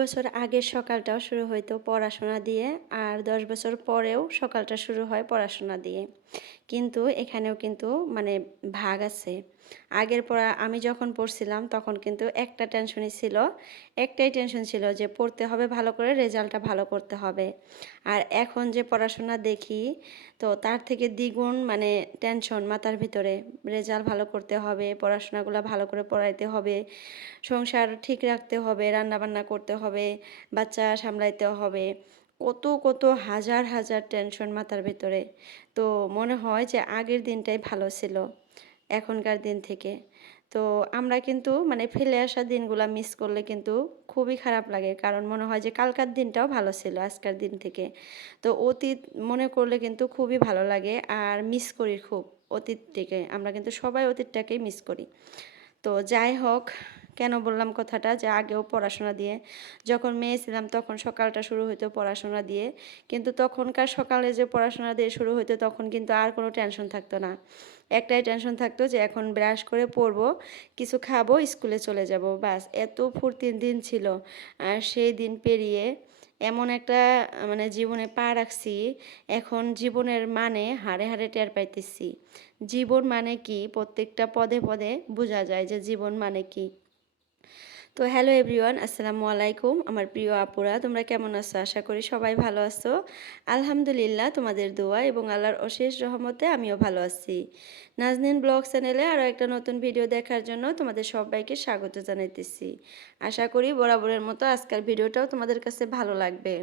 বছর আগের সকালটাও শুরু হইতো পড়াশোনা দিয়ে, আর 10 বছর পরেও সকালটা শুরু হয় পড়াশোনা দিয়ে। কিন্তু এখানেও কিন্তু মানে ভাগ আছে। আগের পড়া আমি যখন পড়ছিলাম তখন কিন্তু একটা টেনশনই ছিল, একটাই টেনশন ছিল যে পড়তে হবে ভালো করে, রেজাল্টটা ভালো করতে হবে। আর এখন যে পড়াশোনা দেখি তো তার থেকে দ্বিগুণ মানে টেনশন মাথার ভিতরে। রেজাল্ট ভালো করতে হবে, পড়াশোনাগুলো ভালো করে পড়াইতে হবে, সংসার ঠিক রাখতে হবে, রান্নাবান্না করতে হবে, বাচ্চা সামলাইতে হবে, কত কত হাজার হাজার টেনশন মাথার ভেতরে। তো মনে হয় যে আগের দিনটাই ভালো ছিল এখনকার দিন থেকে। তো আমরা কিন্তু মানে ফেলে আসা দিনগুলা মিস করলে কিন্তু খুবই খারাপ লাগে, কারণ মনে হয় যে কালকার দিনটাও ভালো ছিল আজকের দিন থেকে। তো অতীত মনে করলে কিন্তু খুবই ভালো লাগে, আর মিস করি খুব অতীতটিকে। আমরা কিন্তু সবাই অতীতটাকেই মিস করি। তো যাই হোক, কেন বললাম কথাটা যে আগেও পড়াশোনা দিয়ে, যখন মেয়ে ছিলাম তখন সকালটা শুরু হতো পড়াশোনা দিয়ে, কিন্তু তখনকার সকালে যে পড়াশোনা দিয়ে শুরু হতো তখন কিন্তু আর কোনো টেনশন থাকতো না। একটাই টেনশন থাকতো যে এখন ব্রাশ করে পড়বো, কিছু খাবো, স্কুলে চলে যাব, বাস। এত ফুর্তির দিন ছিল। আর সেই দিন পেরিয়ে এমন একটা মানে জীবনে পা রাখছি, এখন জীবনের মানে হাড়ে হাড়ে টের পাইতেছি। জীবন মানে কি প্রত্যেকটা পদে পদে বোঝা যায় যে জীবন মানে কি। তো হ্যালো এভরিওয়ান, আসসালামু আলাইকুম আমার প্রিয় আপুরা, তোমরা কেমন আছো? আশা করি সবাই ভালো আছো। আলহামদুলিল্লাহ, তোমাদের দোয়া এবং আল্লাহর অশেষ রহমতে আমিও ভালো আছি। নাজনীন ব্লগ চ্যানেলে আরও একটা নতুন ভিডিও দেখার জন্য তোমাদের সবাইকে স্বাগত জানাইতেছি। আশা করি বরাবরের মতো আজকের ভিডিওটাও তোমাদের কাছে ভালো লাগবে।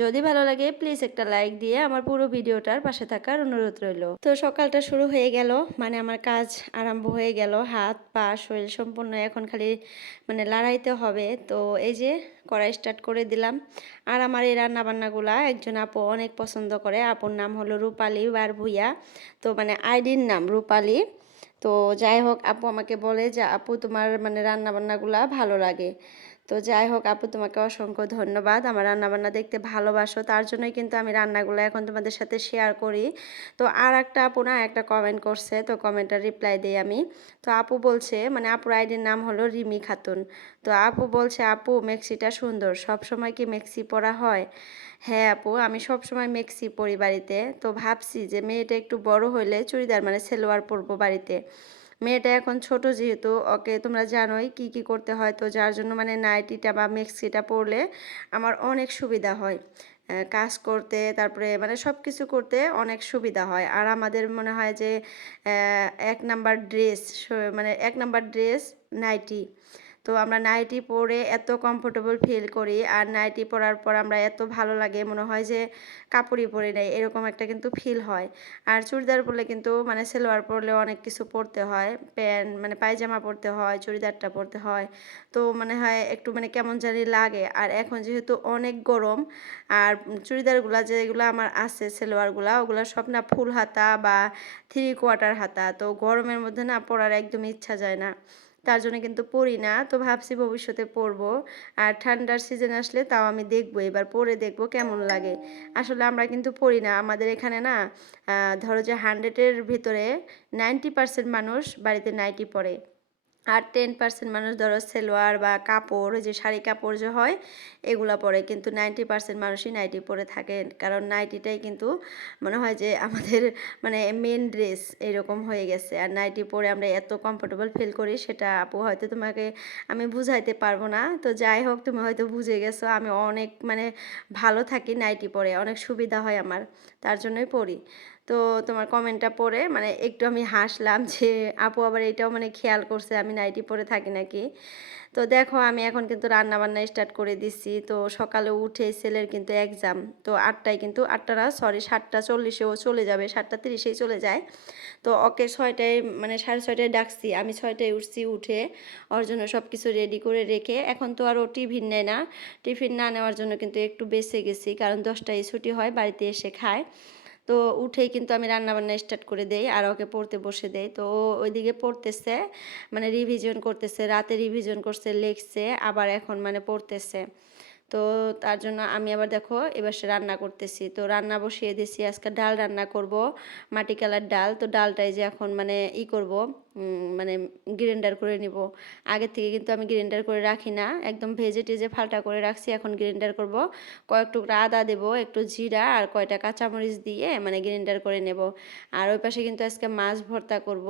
যদি ভালো লাগে প্লিজ একটা লাইক দিয়ে আমার পুরো ভিডিওটার পাশে থাকার অনুরোধ রইল। তো সকালটা শুরু হয়ে গেল, মানে আমার কাজ আরম্ভ হয়ে গেল, হাত পা শরীর সম্পূর্ণ এখন খালি মানে লড়াইতে হবে। তো এই যে কড়াই স্টার্ট করে দিলাম। আর আমার এই রান্নাবান্নাগুলা একজন আপু অনেক পছন্দ করে। আপুর নাম হলো রূপালী বারভুইয়া, তো মানে আইডির নাম রূপালী। তো যাই হোক, আপু আমাকে বলে যে আপু তোমার মানে রান্নাবান্নাগুলা ভালো লাগে। তো যাই হোক আপু, তোমাকে অসংখ্য ধন্যবাদ। আমার রান্নাবান্না দেখতে ভালোবাসো, তার জন্যই কিন্তু আমি রান্নাগুলো এখন তোমাদের সাথে শেয়ার করি। তো আর একটা আপু না একটা কমেন্ট করছে, তো কমেন্টটা রিপ্লাই দিই আমি। তো আপু বলছে, মানে আপুর আইডির নাম হলো রিমি খাতুন। তো আপু বলছে আপু মেক্সিটা সুন্দর, সব সময় কি মেক্সি পরা হয়? হ্যাঁ আপু, আমি সব সময় মেক্সি পরি বাড়িতে। তো ভাবছি যে মেয়েটা একটু বড় হইলে চুড়িদার মানে সেলোয়ার পরবো বাড়িতে। মেয়েটা এখন ছোট যেহেতু, ওকে তোমরা জানোই কি কি করতে হয়, তো যার জন্য মানে নাইটিটা বা মেক্সিটা পরলে আমার অনেক সুবিধা হয় কাজ করতে, তারপরে মানে সব কিছু করতে অনেক সুবিধা হয়। আর আমাদের মনে হয় যে এক নাম্বার ড্রেস, মানে এক নাম্বার ড্রেস নাইটি। তো আমরা নাইটি পরে এত কমফোর্টেবল ফিল করি, আর নাইটি পরার পর আমরা এত ভালো লাগে, মনে হয় যে কাপড়ই পরে নেই এরকম একটা কিন্তু ফিল হয়। আর চুড়িদার পরলে কিন্তু মানে সেলোয়ার পরলে অনেক কিছু পরতে হয়, প্যান্ট মানে পায়জামা পরতে হয়, চুড়িদারটা পরতে হয়। তো মনে হয় একটু মানে কেমন জানি লাগে। আর এখন যেহেতু অনেক গরম, আর চুড়িদারগুলো যেগুলো আমার আছে সেলোয়ারগুলো, ওগুলো সব না ফুল হাতা বা 3/4 হাতা। তো গরমের মধ্যে না পরার একদমই ইচ্ছা যায় না, তার জন্য কিন্তু পরি না। তো ভাবছি ভবিষ্যতে পরবো। আর ঠান্ডার সিজন আসলে তাও আমি দেখবো, এবার পরে দেখবো কেমন লাগে। আসলে আমরা কিন্তু পরি না, আমাদের এখানে না ধরো যে 100-এর ভিতরে 90% মানুষ বাড়িতে নাইটি পরে। আর 10% মানুষ ধরো সেলোয়ার বা কাপড়, যে শাড়ি কাপড় যে হয় এগুলা পরে, কিন্তু 90% মানুষই নাইটি পরে থাকে। কারণ নাইটিটাই কিন্তু মনে হয় যে আমাদের মানে মেন ড্রেস এরকম হয়ে গেছে। আর নাইটি পরে আমরা এত কমফোর্টেবল ফিল করি, সেটা আপু হয়তো তোমাকে আমি বুঝাইতে পারবো না। তো যাই হোক, তুমি হয়তো বুঝে গেছো আমি অনেক মানে ভালো থাকি নাইটি পরে, অনেক সুবিধা হয় আমার, তার জন্যই পরি। তো তোমার কমেন্টটা পড়ে মানে একটু আমি হাসলাম যে আপু আবার এটাও মানে খেয়াল করছে আমি নাইটি পরে থাকি নাকি। তো দেখো আমি এখন কিন্তু রান্না বান্না স্টার্ট করে দিচ্ছি। তো সকালে উঠে ছেলের কিন্তু এক্সাম, তো 8টায় কিন্তু 8টা না সরি 7টা 40-এও চলে যাবে, 7টা 30-এই চলে যায়। তো ওকে 6টায় মানে 6:30টায় ডাকছি, আমি 6টায় উঠছি, উঠে ওর জন্য সব কিছু রেডি করে রেখে, এখন তো আর ও টিফিন নেয় না, টিফিন না নেওয়ার জন্য কিন্তু একটু বেঁচে গেছি, কারণ 10টায় ছুটি হয়, বাড়িতে এসে খায়। তো উঠেই কিন্তু আমি রান্নাবান্না স্টার্ট করে দেই, আর ওকে পড়তে বসে দেই। তো ও ওইদিকে পড়তেছে, মানে রিভিশন করতেছে, রাতে রিভিশন করছে, লিখছে, আবার এখন মানে পড়তেছে। তো তার জন্য আমি আবার দেখো এবার সে রান্না করতেছি। তো রান্না বসিয়ে দিয়েছি, আজকে ডাল রান্না করব, মাটি কালার ডাল। তো ডালটাই যে এখন মানে করব, মানে গ্রাইন্ডার করে নিব। আগে থেকে কিন্তু আমি গ্রাইন্ডার করে রাখি না, একদম ভেজে টেজে ফালটা করে রাখছি। এখন গ্রাইন্ডার করব, কয়েক টুকরা আদা দেব, একটু জিরা আর কয়টা কাঁচামরিচ দিয়ে মানে গ্রাইন্ডার করে নেব। আর ওই পাশে কিন্তু আজকে মাছ ভর্তা করব,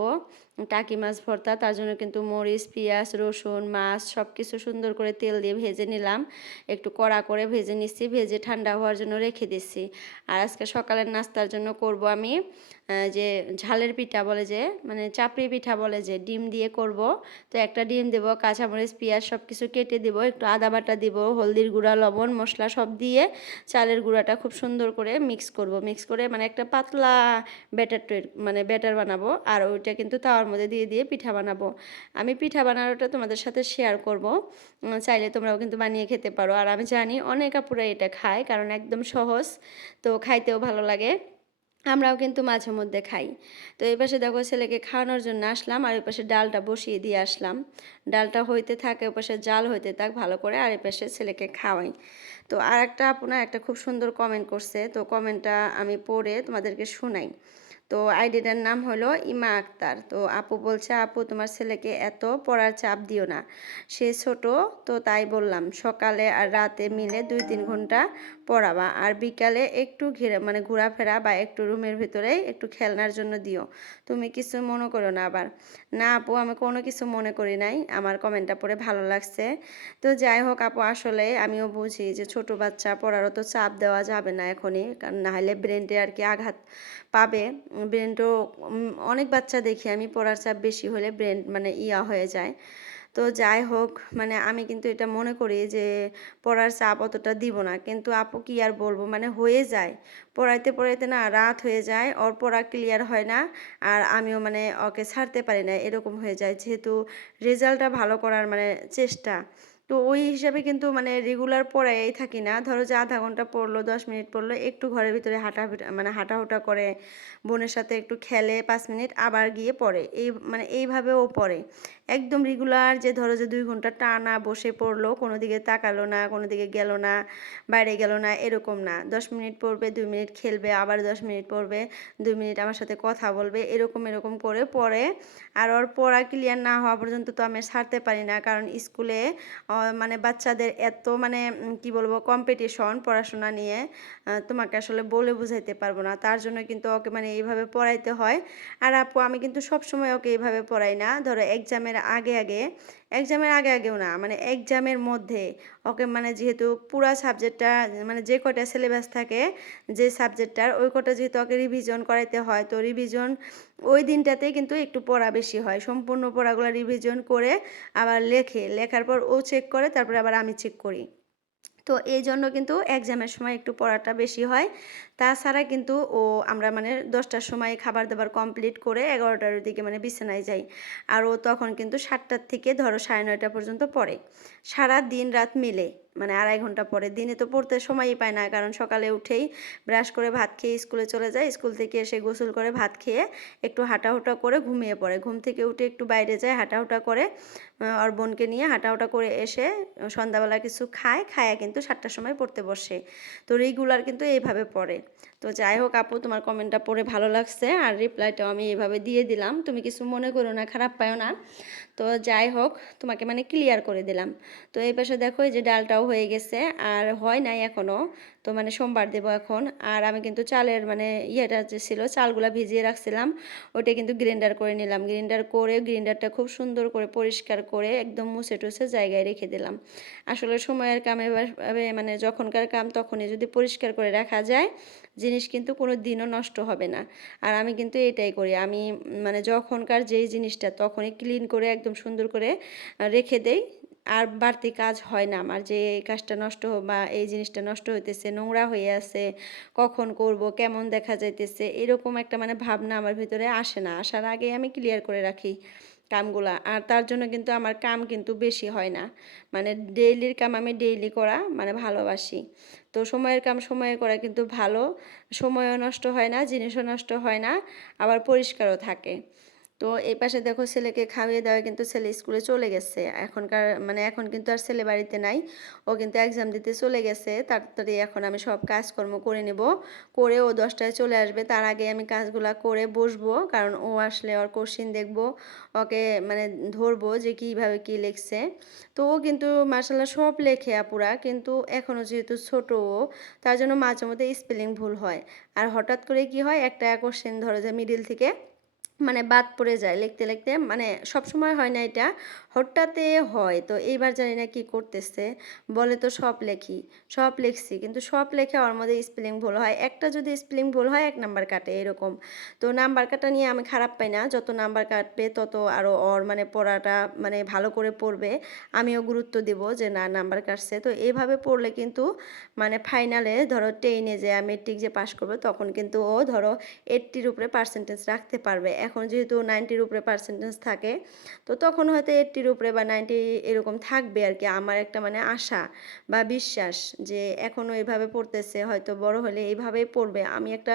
টাকি মাছ ভর্তা। তার জন্য কিন্তু মরিচ, পেঁয়াজ, রসুন, মাছ সব কিছু সুন্দর করে তেল দিয়ে ভেজে নিলাম, একটু কড়া করে ভেজে নিচ্ছি, ভেজে ঠান্ডা হওয়ার জন্য রেখে দিচ্ছি। আর আজকে সকালের নাস্তার জন্য করব আমি যে ঝালের পিঠা বলে যে, মানে চাপড়ি পিঠা বলে যে, ডিম দিয়ে করব। তো একটা ডিম দেবো, কাঁচামরিচ, পেঁয়াজ সব কিছু কেটে দেবো, একটু আদা বাটা দিব, হলদির গুঁড়া, লবণ, মশলা সব দিয়ে চালের গুঁড়াটা খুব সুন্দর করে মিক্স করব। মিক্স করে মানে একটা পাতলা ব্যাটার বানাবো। আর ওইটা কিন্তু তাওয়ার মধ্যে দিয়ে দিয়ে পিঠা বানাবো। আমি পিঠা বানানোটা তোমাদের সাথে শেয়ার করব, চাইলে তোমরাও কিন্তু বানিয়ে খেতে পারো। আর আমি জানি অনেক আপুরা এটা খায়, কারণ একদম সহজ, তো খাইতেও ভালো লাগে। আমরাও কিন্তু মাঝে মধ্যে খাই। তো এই পাশে দেখো ছেলেকে খাওয়ানোর জন্য আসলাম, আর এই পাশে ডালটা বসিয়ে দিয়ে আসলাম। ডালটা হইতে থাকে, ওই পাশে জাল হইতে থাক ভালো করে, আর এই পাশে ছেলেকে খাওয়াই। তো আর একটা আপনার একটা খুব সুন্দর কমেন্ট করছে, তো কমেন্টটা আমি পড়ে তোমাদেরকে শোনাই। তো আইডিটার নাম হলো ইমা আক্তার। তো আপু বলছে, আপু তোমার ছেলেকে এত পড়ার চাপ দিও না, সে ছোট, তো তাই বললাম সকালে আর রাতে মিলে 2-3 ঘন্টা পড়াবা, আর বিকালে একটু ঘোরাফেরা বা একটু রুমের ভিতরে একটু খেলনার জন্য দিও, তুমি কিছু মনে করো না আবার। না আপু, আমি কোনো কিছু মনে করি নাই, আমার কমেন্টটা পড়ে ভালো লাগছে। তো যাই হোক আপু, আসলে আমিও বুঝি যে ছোট বাচ্চা, পড়ারও তো চাপ দেওয়া যাবে না এখনই, কারণ না হলে ব্রেনটে আর কি আঘাত পাবে। ব্রেনটাও অনেক বাচ্চা দেখি আমি, পড়ার চাপ বেশি হলে ব্রেন মানে হয়ে যায়। তো যাই হোক, মানে আমি কিন্তু এটা মনে করি যে পড়ার চাপ অতটা দিব না, কিন্তু আপু কি আর বলবো, মানে হয়ে যায় পড়াইতে পড়াইতে না রাত হয়ে যায়, ওর পড়া ক্লিয়ার হয় না, আর আমিও মানে ওকে ছাড়তে পারি না, এরকম হয়ে যায়, যেহেতু রেজাল্টটা ভালো করার মানে চেষ্টা। তো ওই হিসাবে কিন্তু মানে রেগুলার পড়াই থাকি না, ধরো যে আধা ঘন্টা পড়লো, 10 মিনিট পড়লো, একটু ঘরের ভিতরে হাঁটাহুটা করে, বোনের সাথে একটু খেলে 5 মিনিট, আবার গিয়ে পড়ে, এইভাবে ও পড়ে। একদম রেগুলার যে ধরো যে 2 ঘন্টা টানা বসে পড়লো, কোনো দিকে তাকালো না, কোনো দিকে গেল না, বাইরে গেল না, এরকম না। 10 মিনিট পড়বে, 2 মিনিট খেলবে, আবার 10 মিনিট পড়বে, 2 মিনিট আমার সাথে কথা বলবে, এরকম এরকম করে পড়ে। আর ওর পড়া ক্লিয়ার না হওয়া পর্যন্ত তো আমি ছাড়তে পারি না, কারণ স্কুলে মানে বাচ্চাদের এত মানে কি বলবো কম্পিটিশন পড়াশোনা নিয়ে, তোমাকে আসলে বলে বুঝাইতে পারবো না। তার জন্য কিন্তু ওকে মানে এইভাবে পড়াইতে হয়। আর আপু, আমি কিন্তু সব সময় ওকে এইভাবে পড়াই না, ধরো এক্সামের আগে আগেও না, মানে এক্সামের মধ্যে ওকে মানে যেহেতু পুরা সাবজেক্টটা মানে যে কটা সিলেবাস থাকে, যে সাবজেক্টটার ওই কটা যেহেতু ওকে রিভিশন করাইতে হয়, তো রিভিশন ওই দিনটাতেই কিন্তু একটু পড়া বেশি হয়, সম্পূর্ণ পড়াগুলো রিভিশন করে আবার লেখার পর ও চেক করে, তারপরে আবার আমি চেক করি। তো এই জন্য কিন্তু এক্সামের সময় একটু পড়াটা বেশি হয়। তাছাড়া কিন্তু আমরা মানে 10টার সময় খাবার দাবার কমপ্লিট করে 11টার দিকে মানে বিছানায় যাই। আর ও তখন কিন্তু 7টার থেকে ধরো 9:30 পর্যন্ত পড়ে, সারা দিন রাত মিলে, মানে 2.5 ঘন্টা পড়ে। দিনে তো পড়তে সময়ই পায় না, কারণ সকালে উঠেই ব্রাশ করে ভাত খেয়ে স্কুলে চলে যায়, স্কুল থেকে এসে গোসল করে ভাত খেয়ে একটু হাঁটাহুটা করে ঘুমিয়ে পড়ে, ঘুম থেকে উঠে একটু বাইরে যায়, হাঁটাহুটা করে, ওর বোনকে নিয়ে হাঁটাহুটা করে এসে সন্ধ্যাবেলা কিছু খায় কিন্তু 7টার সময় পড়তে বসে। তো রেগুলার কিন্তু এইভাবে পড়ে। তো যাই হোক আপু, তোমার কমেন্টটা পড়ে ভালো লাগছে, আর রিপ্লাইটাও আমি এইভাবে দিয়ে দিলাম, তুমি কিছু মনে করো না, খারাপ পাও না। তো যাই হোক, তোমাকে মানে ক্লিয়ার করে দিলাম। তো এই পাশে দেখো এই যে ডালটাও হয়ে গেছে, আর হয় নাই এখনও, তো মানে সোমবার দেবো এখন। আর আমি কিন্তু চালের মানে ইয়েটা যে ছিল, চালগুলা ভিজিয়ে রাখছিলাম, ওটা কিন্তু গ্রাইন্ডার করে নিলাম। গ্রাইন্ডারটা খুব সুন্দর করে পরিষ্কার করে একদম মুছে টুছে জায়গায় রেখে দিলাম। আসলে সময়ের কাম এভাবে মানে যখনকার কাম তখনই যদি পরিষ্কার করে রাখা যায়, জিনিস কিন্তু কোনো দিনও নষ্ট হবে না। আর আমি কিন্তু এটাই করি, আমি মানে যখনকার যেই জিনিসটা তখনই ক্লিন করে একদম সুন্দর করে রেখে দেই। আর বাড়তি কাজ হয় না আমার, যে এই কাজটা নষ্ট বা এই জিনিসটা নষ্ট হইতেছে, নোংরা হয়ে আছে, কখন করব, কেমন দেখা যাইতেছে, এরকম একটা মানে ভাবনা আমার ভিতরে আসে না। আসার আগে আমি ক্লিয়ার করে রাখি কামগুলা। আর তার জন্য কিন্তু আমার কাম কিন্তু বেশি হয় না, মানে ডেইলির কাম আমি ডেইলি করা মানে ভালোবাসি। তো সময়ের কাম সময়ে করা কিন্তু ভালো, সময়ও নষ্ট হয় না, জিনিসও নষ্ট হয় না, আবার পরিষ্কারও থাকে। তো এই পাশে দেখো ছেলেকে খাইয়ে দেওয়া কিন্তু ছেলে স্কুলে চলে গেছে এখনকার মানে এখন কিন্তু আর ছেলে বাড়িতে নাই ও কিন্তু এক্সাম দিতে চলে গেছে তাড়াতাড়ি এখন আমি সব কাজকর্ম করে নেব করে ও 10টায় চলে আসবে তার আগে আমি কাজগুলা করে বসবো কারণ ও আসলে ওর কোশ্চিন দেখবো ওকে মানে ধরবো যে কীভাবে কী লিখছে তো ও কিন্তু মার্শাল্লাহ সব লেখে আপুরা কিন্তু এখনও যেহেতু ছোট ও তার জন্য মাঝে মধ্যে স্পেলিং ভুল হয় আর হঠাৎ করে কি হয় একটা কোশ্চেন ধরো যে মিডিল থেকে মানে বাদ পড়ে যায় লিখতে লিখতে মানে সব সময় হয় না এটা হঠাৎই হয় তো এইবার জানি না কি করতেছে বলে তো সব লেখি সব লিখছি কিন্তু সব লেখে ওর মধ্যে স্পেলিং ভুল হয় একটা যদি স্পেলিং ভুল হয় 1 নাম্বার কাটে এরকম তো নাম্বার কাটা নিয়ে আমি খারাপ পাই না যত নাম্বার কাটবে তত আরও ওর মানে পড়াটা মানে ভালো করে পড়বে আমিও গুরুত্ব দেব যে না নাম্বার কাটছে তো এইভাবে পড়লে কিন্তু মানে ফাইনালে ধরো 10-এ যে মেট্রিক যে পাশ করবে তখন কিন্তু ও ধরো 80-র উপরে পার্সেন্টেজ রাখতে পারবে এখন যেহেতু 90-র উপরে পার্সেন্টেজ থাকে তো তখন হয়তো 80-র উপরে বা 90 এরকম থাকবে আর কি আমার একটা মানে আশা বা বিশ্বাস যে এখনও এভাবে পড়তেছে হয়তো বড় হলে এইভাবেই পড়বে আমি একটা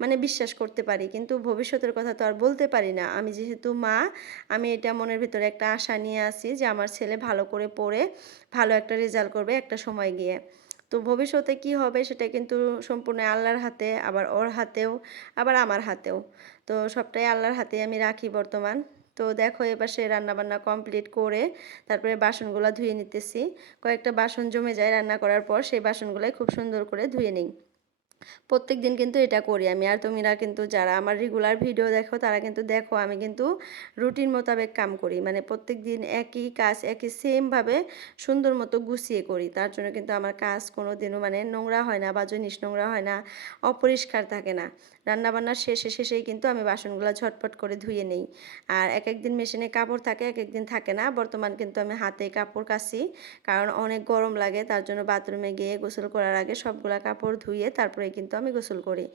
মানে বিশ্বাস করতে পারি কিন্তু ভবিষ্যতের কথা তো আর বলতে পারি না আমি যেহেতু মা আমি এটা মনের ভিতরে একটা আশা নিয়ে আসি যে আমার ছেলে ভালো করে পড়ে ভালো একটা রেজাল্ট করবে একটা সময় গিয়ে তো ভবিষ্যতে কি হবে সেটা কিন্তু সম্পূর্ণ আল্লাহর হাতে আবার ওর হাতেও আবার আমার হাতেও তো সবটাই আল্লাহর হাতে আমি রাখি বর্তমান তো দেখো এবার সে রান্নাবান্না কমপ্লিট করে তারপরে বাসনগুলো ধুয়ে নিতেছি কয়েকটা বাসন জমে যায় রান্না করার পর সেই বাসনগুলোই খুব সুন্দর করে ধুয়ে নিই প্রত্যেক দিন কিন্তু এটা করি আমি আর তোমরা কিন্তু যারা আমার রেগুলার ভিডিও দেখো তারা কিন্তু দেখো আমি কিন্তু রুটিন মোতাবেক কাম করি মানে প্রত্যেক দিন একই কাজ একই সেমভাবে সুন্দর মতো গুছিয়ে করি তার জন্য কিন্তু আমার কাজ কোনো দিনও মানে নোংরা হয় না বা জিনিস নোংরা হয় না অপরিষ্কার থাকে না রান্নাবান্নার শেষেই কিন্তু আমি বাসনগুলো ঝটপট করে ধুয়ে নেই আর এক একদিন মেশিনে কাপড় থাকে এক একদিন থাকে না বর্তমান কিন্তু আমি হাতে কাপড় কাচি কারণ অনেক গরম লাগে তার জন্য বাথরুমে গিয়ে গোসল করার আগে সবগুলা কাপড় ধুয়ে তারপরে কিন্তু আমি গোসল করি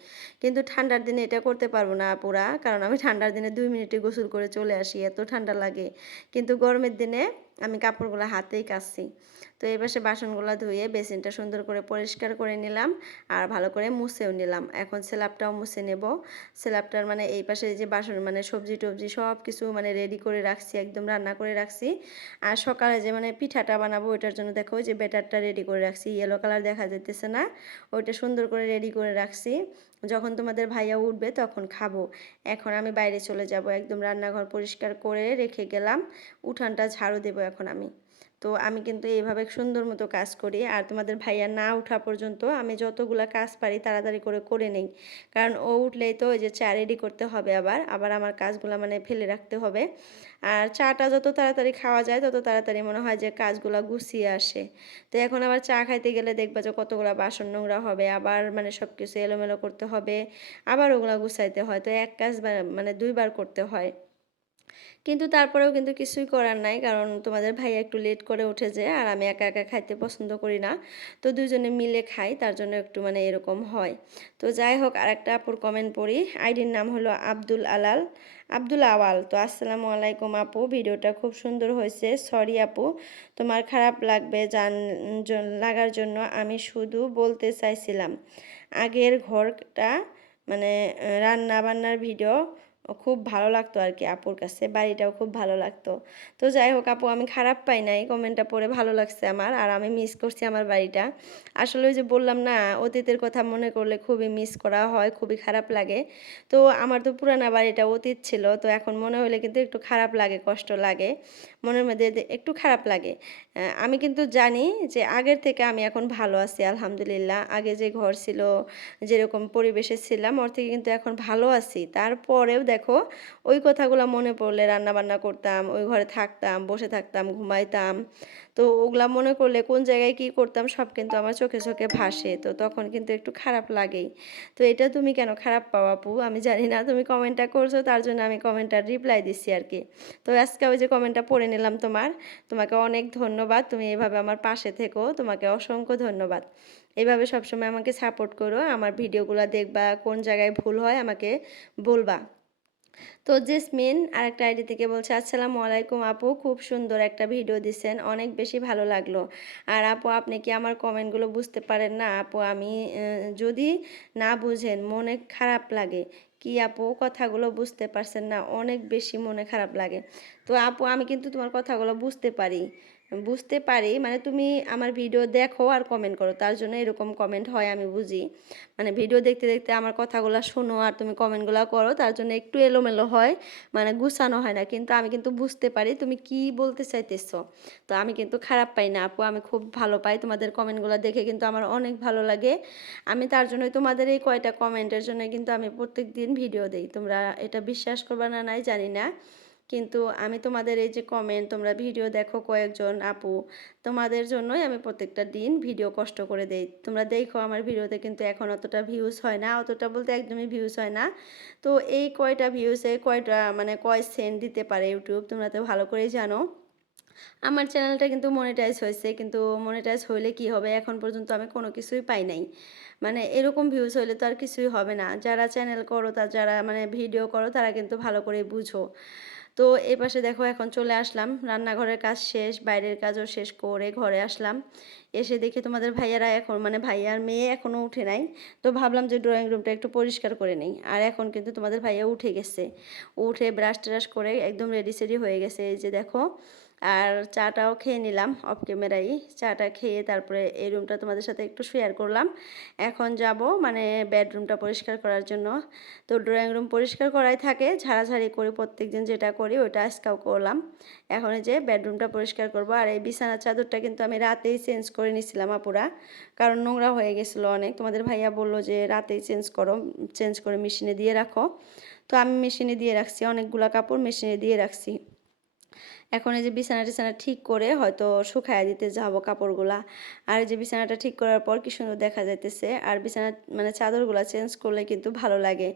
কিন্তু ঠান্ডার দিনে এটা করতে পারবো না পুরা কারণ আমি ঠান্ডার দিনে 2 মিনিটে গোসল করে চলে আসি এত ঠান্ডা লাগে কিন্তু গরমের দিনে আমি কাপড়গুলো হাতেই কাচছি তো এবার সে বাসনগুলো ধুয়ে বেসিনটা সুন্দর করে পরিষ্কার করে নিলাম আর ভালো করে মুছেও নিলাম এখন স্ল্যাবটাও মুছে নেব স্ল্যাবটার মানে এই পাশে যে বাসন মানে সবজি টবজি সব কিছু মানে রেডি করে রাখছি একদম রান্না করে রাখছি আর সকালে যে মানে পিঠাটা বানাবো ওইটার জন্য দেখো যে ব্যাটারটা রেডি করে রাখছি ইয়েলো কালার দেখা যেতেছে না ওইটা সুন্দর করে রেডি করে রাখছি যখন তোমাদের ভাইয়া উঠবে তখন খাবো এখন আমি বাইরে চলে যাব একদম রান্নাঘর পরিষ্কার করে রেখে গেলাম উঠানটা ঝাড়ু দেবো এখন আমি তো আমি কিন্তু এইভাবে সুন্দর মতো কাজ করি আর তোমাদের ভাইয়া না ওঠা পর্যন্ত আমি যতগুলো কাজ পারি তাড়াতাড়ি করে নেই কারণ ও উঠলেই তো ওই যে চা রেডি করতে হবে আবার আমার কাজগুলো মানে ফেলে রাখতে হবে আর চাটা যত তাড়াতাড়ি খাওয়া যায় তত তাড়াতাড়ি মনে হয় যে কাজগুলো গুছিয়ে আসে তো এখন আবার চা খাইতে গেলে দেখবা যে কতগুলো বাসন নোংরা হবে আবার মানে সব কিছু এলোমেলো করতে হবে আবার ওগুলো গুছাইতে হয় তো এক কাজ মানে 2বার করতে হয় কিন্তু তারপরেও কিন্তু কিছুই করার নাই কারণ তোমাদের ভাইয়া একটু লেট করে উঠে যায় আর আমি একা একা খাইতে পছন্দ করি না তো দুজনে মিলে খাই তার জন্য একটু মানে এরকম হয় তো যাই হোক আরেকটা আপুর কমেন্ট পড়ি আইডির নাম হলো আব্দুল আওয়াল তো আসসালামু আলাইকুম আপু ভিডিওটা খুব সুন্দর হয়েছে সরি আপু তোমার খারাপ লাগবে লাগার জন্য আমি শুধু বলতে চাইছিলাম আগের ঘরটা মানে রান্না বান্নার ভিডিও খুব ভালো লাগতো আর কি আপুর কাছে বাড়িটাও খুব ভালো লাগতো তো যাই হোক আপু আমি খারাপ পাই নাই কমেন্টটা পড়ে ভালো লাগছে আমার আর আমি মিস করছি আমার বাড়িটা আসলে ওই যে বললাম না অতীতের কথা মনে করলে খুবই মিস করা হয় খুবই খারাপ লাগে তো আমার তো পুরানা বাড়িটা অতীত ছিল তো এখন মনে হলে কিন্তু একটু খারাপ লাগে কষ্ট লাগে মনের মধ্যে একটু খারাপ লাগে আমি কিন্তু জানি যে আগের থেকে আমি এখন ভালো আছি আলহামদুলিল্লাহ আগে যে ঘর ছিল যেরকম পরিবেশে ছিলাম ওর থেকে কিন্তু এখন ভালো আছি তারপরেও দেখো ওই কথাগুলো মনে পড়লে রান্না বান্না করতাম ওই ঘরে থাকতাম বসে থাকতাম ঘুমাইতাম তো ওগুলা মনে করলে কোন জায়গায় কি করতাম সব কিন্তু আমার চোখে চোখে ভাসে তো তখন কিন্তু একটু খারাপ লাগেই তো এটা তুমি কেন খারাপ পাও আপু আমি জানি না তুমি কমেন্টটা করছো তার জন্য আমি কমেন্টটার রিপ্লাই দিচ্ছি আর কি তো আজকে ওই যে কমেন্টটা পড়ে নিলাম তোমাকে অনেক ধন্যবাদ তুমি এভাবে আমার পাশে থেকো তোমাকে অসংখ্য ধন্যবাদ এইভাবে সবসময় আমাকে সাপোর্ট করো আমার ভিডিওগুলো দেখবা কোন জায়গায় ভুল হয় আমাকে বলবা তো জেসমিন আরেকটা আইডি থেকে বলছে আসসালামু আলাইকুম আপু খুব সুন্দর একটা ভিডিও দিছেন অনেক বেশি ভালো লাগলো আর আপু আপনি কি আমার কমেন্টগুলো বুঝতে পারেন না আপু আমি যদি না বুঝেন মনে খারাপ লাগে কি আপু কথাগুলো বুঝতে পারছেন না? অনেক বেশি মনে খারাপ লাগে। তো আপু আমি কিন্তু তোমার কথাগুলো বুঝতে পারি মানে তুমি আমার ভিডিও দেখো আর কমেন্ট করো। তার জন্য এরকম কমেন্ট হয় আমি বুঝি। মানে ভিডিও দেখতে, দেখতে আমার কথাগুলা শোনো আর তুমি কমেন্টগুলা করো তার জন্য একটু এলোমেলো হয়। মানে গুছানো হয় না। কিন্তু আমি কিন্তু বুঝতে পারি তুমি কি বলতে চাইতেছো। তো আমি কিন্তু খারাপ পাই না আপু। আমি খুব ভালো পাই। তোমাদের কমেন্টগুলা দেখে কিন্তু আমার অনেক ভালো লাগে। আমি তার জন্যই তোমাদের এই কয়টা কমেন্টের জন্য কিন্তু আমি প্রত্যেকদিন ভিডিও দেই। তোমরা এটা বিশ্বাস করবা না নাই জানি না। কিন্তু আমি তোমাদের এই যে কমেন্ট তোমরা ভিডিও দেখো কয়েকজন আপু তোমাদের জন্যই আমি প্রত্যেকটা দিন ভিডিও কষ্ট করে দেই। তোমরা দেখো আমার ভিডিওতে কিন্তু এখন অতটা ভিউজ হয় না, অতটা বলতে একদমই ভিউজ হয় না। তো এই কয়টা ভিউজে কয়টা মানে কয় সেন্ট দিতে পারে ইউটিউব তোমরা তো ভালো করেই জানো। আমার চ্যানেলটা কিন্তু মনিটাইজ হয়েছে, কিন্তু মনিটাইজ হইলে কি হবে এখন পর্যন্ত আমি কোনো কিছুই পাই নাই। মানে এরকম ভিউজ হইলে তো আর কিছুই হবে না। যারা চ্যানেল করো যারা মানে ভিডিও করো তারা কিন্তু ভালো করে বুঝো। তো এই পাশে দেখো এখন চলে আসলাম, রান্নাঘরের কাজ শেষ, বাইরের কাজও শেষ করে ঘরে আসলাম। এসে দেখি তোমাদের ভাইয়ারা এখন মানে ভাইয়ার মেয়ে এখনও উঠে নাই। তো ভাবলাম যে ড্রয়িং রুমটা একটু পরিষ্কার করে নিই। আর এখন কিন্তু তোমাদের ভাইয়া উঠে গেছে, উঠে ব্রাশ ট্রাশ করে একদম রেডি সেডি হয়ে গেছে। এই যে দেখো, আর চাটাও খেয়ে নিলাম অফ ক্যামেরাই। চাটা খেয়ে তারপরে এই রুমটা তোমাদের সাথে একটু শেয়ার করলাম। এখন যাব মানে বেডরুমটা পরিষ্কার করার জন্য। তো ড্রয়িং রুম পরিষ্কার করাই থাকে, ঝাড়াঝাড়ি করি প্রত্যেকদিন যেটা করি ওটা আজকেও করলাম। এখন এই যে বেডরুমটা পরিষ্কার করব। আর এই বিছানার চাদরটা কিন্তু আমি রাতেই চেঞ্জ করে নিছিলাম আপুরা, কারণ নোংরা হয়ে গেছিলো অনেক। তোমাদের ভাইয়া বললো যে রাতেই চেঞ্জ করো, চেঞ্জ করে মেশিনে দিয়ে রাখো। তো আমি মেশিনে দিয়ে রাখছি, অনেকগুলা কাপড় মেশিনে দিয়ে রাখছি। এখন এই যে বিছানা টিছানা ঠিক করে হয়তো শুকায়া দিতে যাব কাপড়গুলা। আর এই যে বিছানাটা ঠিক করার পর কি সুন্দর দেখা যাইতেছে। আর বিছানা মানে চাদরগুলা চেঞ্জ করলে কিন্তু ভালো লাগে।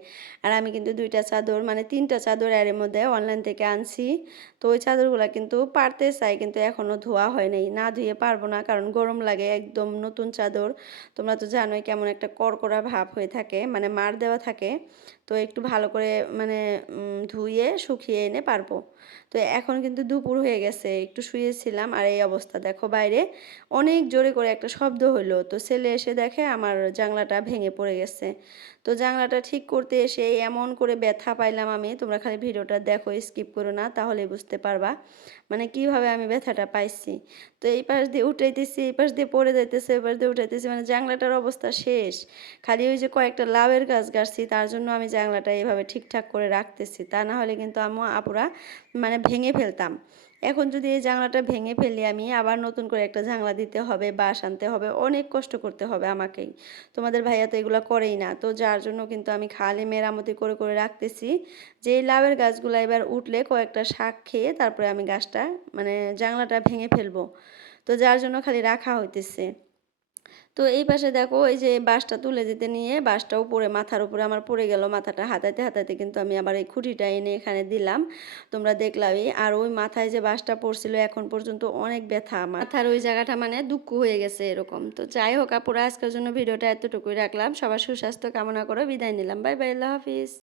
আর আমি কিন্তু 2টা চাদর মানে 3টা চাদর এর মধ্যে অনলাইন থেকে আনছি। তো ওই চাদরগুলা কিন্তু পারতে চাই, কিন্তু এখনও ধোয়া হয় নাই। না ধুয়ে পারবো না, কারণ গরম লাগে। একদম নতুন চাদর, তোমরা তো জানোই কেমন একটা কড়কড়া ভাব হয়ে থাকে, মানে মার দেওয়া থাকে। তো একটু ভালো করে মানে ধুয়ে শুকিয়ে এনে পারবো। তো এখন কিন্তু দুপুর হয়ে গেছে, একটু শুয়েছিলাম আর এই অবস্থা দেখো। বাইরে অনেক জোরে করে একটা শব্দ হলো, তো ছেলে এসে দেখে আমার জানলাটা ভেঙে পড়ে গেছে। তো জানলাটা ঠিক করতে এসে এমন করে ব্যথা পাইলাম আমি। তোমরা খালি ভিডিওটা দেখো, স্কিপ করো না, তাহলে বুঝতে পারবা মানে কিভাবে আমি ব্যথাটা পাইছি। তো এই পাশ দিয়ে উঠাইতেছি, এই পাশ দিয়ে পড়ে যাইতেছে, এই পাশ দিয়ে উঠাইতেছি, মানে জানলাটার অবস্থা শেষ। খালি ওই যে কয়েকটা লাউয়ের গাছ গাছছি তার জন্য আমি জানলাটা এইভাবে ঠিকঠাক করে রাখতেছি, তা না হলে কিন্তু আপুরা মানে ভেঙে ফেলতাম। এখন যদি এই জানলাটা ভেঙে ফেলি আমি, আবার নতুন করে একটা জানলা দিতে হবে, বাঁশ আনতে হবে, অনেক কষ্ট করতে হবে আমাকেই। তোমাদের ভাইয়া তো এগুলো করেই না, তো যার জন্য কিন্তু আমি খালি মেরামতি করে করে রাখতেছি। যে এই লাউয়ের গাছগুলো এবার উঠলে কয়েকটা শাক খেয়ে তারপরে আমি গাছটা মানে জানলাটা ভেঙে ফেলবো। তো যার জন্য খালি রাখা হইতেছে। তো এই পাশে দেখো এই যে বাঁশটা তুলে দিতে নিয়ে বাঁশটাও পড়ে মাথার উপরে আমার পড়ে গেল। মাথাটা হাতাইতে হাতাইতে কিন্তু আমি আবার এই খুঁটিটা এনে এখানে দিলাম, তোমরা দেখলামই। আর ওই মাথায় যে বাঁশটা পড়ছিল এখন পর্যন্ত অনেক ব্যথা, আমার মাথার ওই জায়গাটা মানে দুঃখ হয়ে গেছে এরকম। তো যাই হোক আপুরা, আজকের জন্য ভিডিওটা এতটুকুই রাখলাম। সবার সুস্বাস্থ্য কামনা করে বিদায় নিলাম। বাই বাই, আল্লাহ হাফিজ।